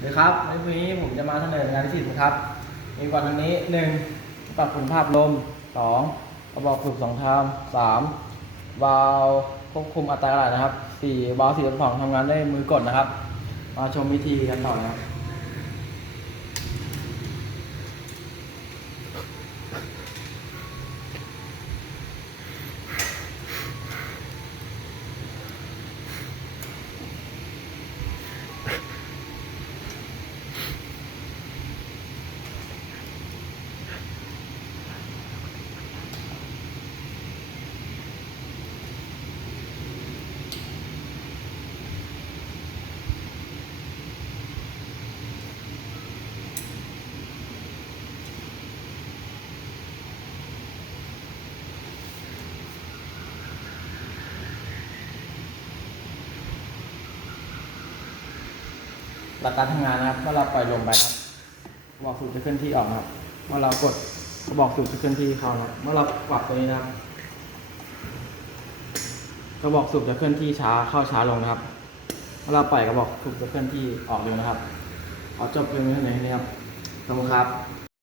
สวัสดีครับในวันนี้ผมจะมาเสนองานที่สิบนะครับ มีก่อนทางนี้หนึ่งปรับคุณภาพลมสองกระบอกสูบสองทางสามวาล์วควบคุมอัตราการไหลนะครับสี่วาล์วสี่สองทำงานด้วยมือกดนะครับ มาชมวิธีกันต่อนะครับ หลักการทำงานนะครับเมื่อเราปล่อยลมไปครับกระบอกสูบจะเคลื่อนที่ออกครับเมื่อเรากดกระบอกสูบจะเคลื่อนที่เข้านะครับเมื่อเราปรับตัวนี้นะครับกระบอกสูบจะเคลื่อนที่ช้าเข้าช้าลงนะครับเมื่อเราปล่อยกระบอกสูบจะเคลื่อนที่ออกเร็วนะครับเอาจบเพียงเท่านี้นะครับขอบคุณครับ